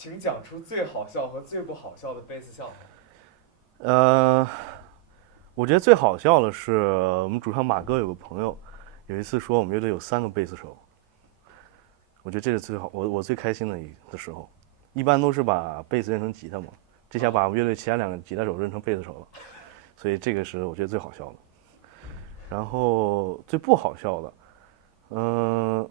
请讲出最好笑和最不好笑的贝斯笑话。呃，我觉得最好笑的是我们主唱马哥有个朋友，有一次说我们乐队有3个贝斯手，我觉得这是最好，我最开心的时候。一般都是把贝斯认成吉他嘛，这下把乐队其他2个吉他手认成贝斯手了，所以这个是我觉得最好笑的。然后最不好笑的，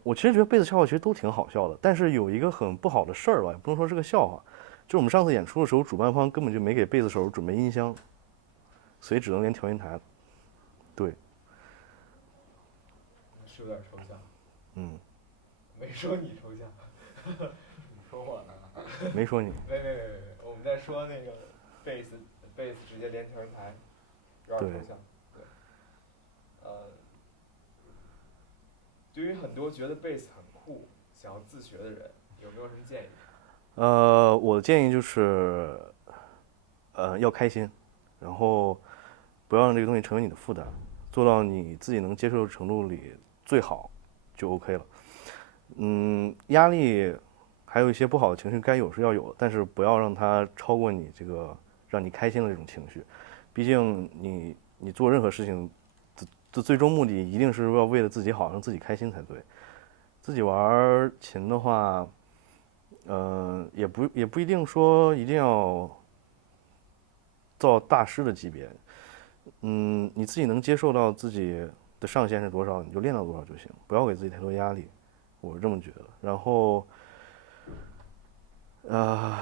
我其实觉得贝斯笑话其实都挺好笑的，但是有一个很不好的事儿吧，也不能说是个笑话，就是我们上次演出的时候，主办方根本就没给贝斯手准备音箱，所以只能连调音台了。对，是有点抽象。嗯，没说你抽象。你说我呢？没说你。没，我们在说那个贝斯，贝斯直接连调音台，有点抽象。对，对于很多觉得贝斯很酷、想要自学的人，有没有什么建议？我的建议就是，要开心，然后不要让这个东西成为你的负担，做到你自己能接受的程度里最好就 OK 了。压力还有一些不好的情绪该有是要有的，但是不要让它超过你这个让你开心的这种情绪。毕竟你做任何事情的最终目的一定是要为了自己好，让自己开心才对。自己玩琴的话，也不一定说一定要到大师的级别，你自己能接受到自己的上限是多少，你就练到多少就行，不要给自己太多压力，我是这么觉得。然后，呃，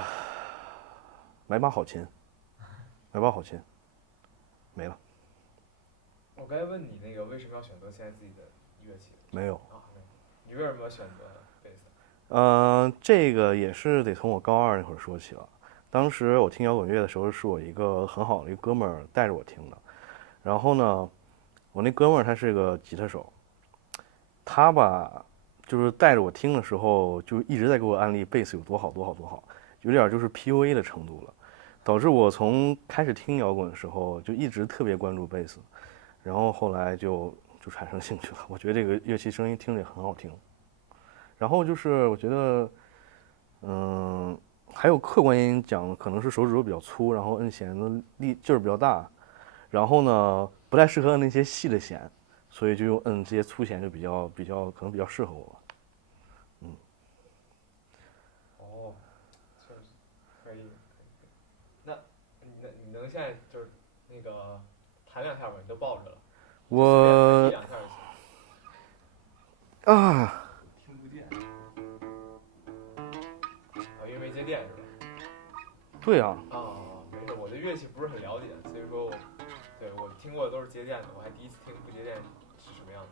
买把好琴，买把好琴，没了，我刚才问你那个为什么要选择现在自己的乐器？没有。啊，没有。你为什么选择贝斯？这个也是得从我高二那会儿说起了。当时我听摇滚乐的时候，是我一个很好的一个哥们儿带着我听的。然后呢，我那哥们儿他是个吉他手，他吧，就是带着我听的时候，就一直在给我安利贝斯有多好多好多好，有点就是 PUA 的程度了，导致我从开始听摇滚的时候就一直特别关注贝斯，然后后来就产生兴趣了。我觉得这个乐器声音听着也很好听，然后就是我觉得，嗯，还有客观原因讲，可能是手指头比较粗，然后摁弦的力劲儿比较大，然后呢不太适合摁那些细的弦，所以就用摁这些粗弦就比较可能比较适合我吧。哦，确实可以。那你能现在就是那个弹两下吗？你都抱着了，就随便弹一我两下就行。啊，听不见。啊，因为没接电是吧？对啊，没事，我对乐器不是很了解，所以说我听过的都是接电的，我还第一次听不接电是什么样的。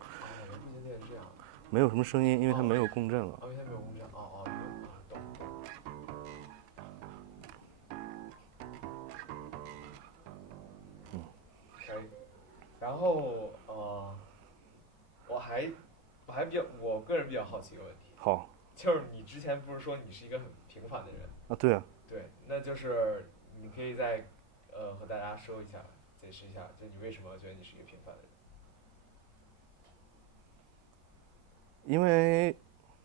哦，原来不接电是这样的。没有什么声音，因为它没有共振了。哦，原来没有共振。懂。可以。然后我还我个人比较好奇一个问题，好就是你之前不是说你是一个很平凡的人？啊，对啊，对，那就是你可以再和大家说一下，解释一下，就你为什么觉得你是一个平凡的人？因为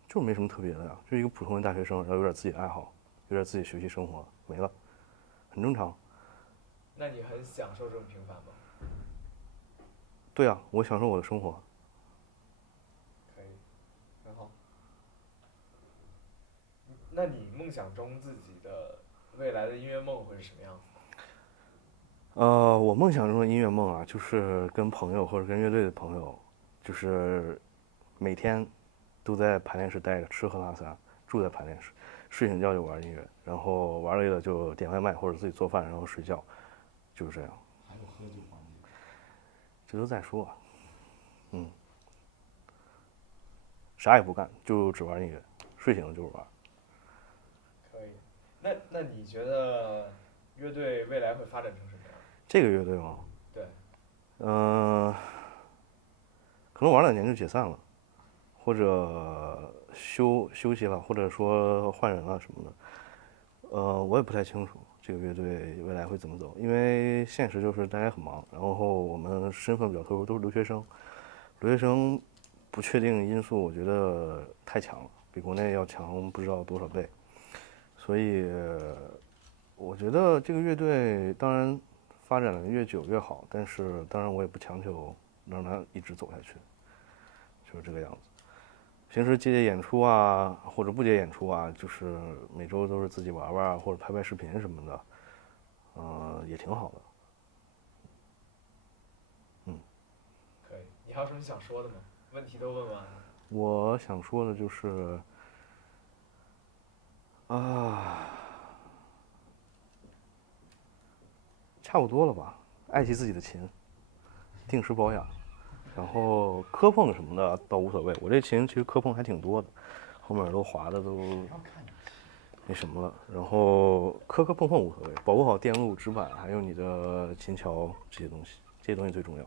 就没什么特别的呀，就一个普通的大学生，然后有点自己的爱好，有点自己学习生活，没了，很正常。那你很享受这种平凡吗？对啊，我享受我的生活。可以，很好。那你梦想中自己的未来的音乐梦会是什么样子的？我梦想中的音乐梦啊，就是跟朋友或者跟乐队的朋友，就是每天都在排练室待着，吃喝拉撒，住在排练室，睡醒觉就玩音乐，然后玩累了就点外卖或者自己做饭，然后睡觉，就是这样。还有喝酒环节。这都再说，嗯，啥也不干，就只玩音乐，睡醒了就是玩。可以。那你觉得乐队未来会发展成什么样？这个乐队嘛，对。嗯、可能玩2年就解散了，或者休息了，或者说换人了什么的。我也不太清楚这个乐队未来会怎么走，因为现实就是大家很忙，然后我们身份比较特殊，都是留学生，留学生不确定因素我觉得太强了，比国内要强不知道多少倍。所以我觉得这个乐队当然发展的越久越好，但是当然我也不强求让它一直走下去，就是这个样子。平时接演出啊，或者不接演出啊，就是每周都是自己玩玩或者拍拍视频什么的，也挺好的。可以，你还有什么想说的吗？问题都问完了。我想说的就是差不多了吧，爱惜自己的琴，定时保养，然后磕碰什么的倒无所谓。我这琴其实磕碰还挺多的，后面都划的都那什么了。然后磕磕碰碰无所谓，保护好电路、指板，还有你的琴桥这些东西，这些东西最重要。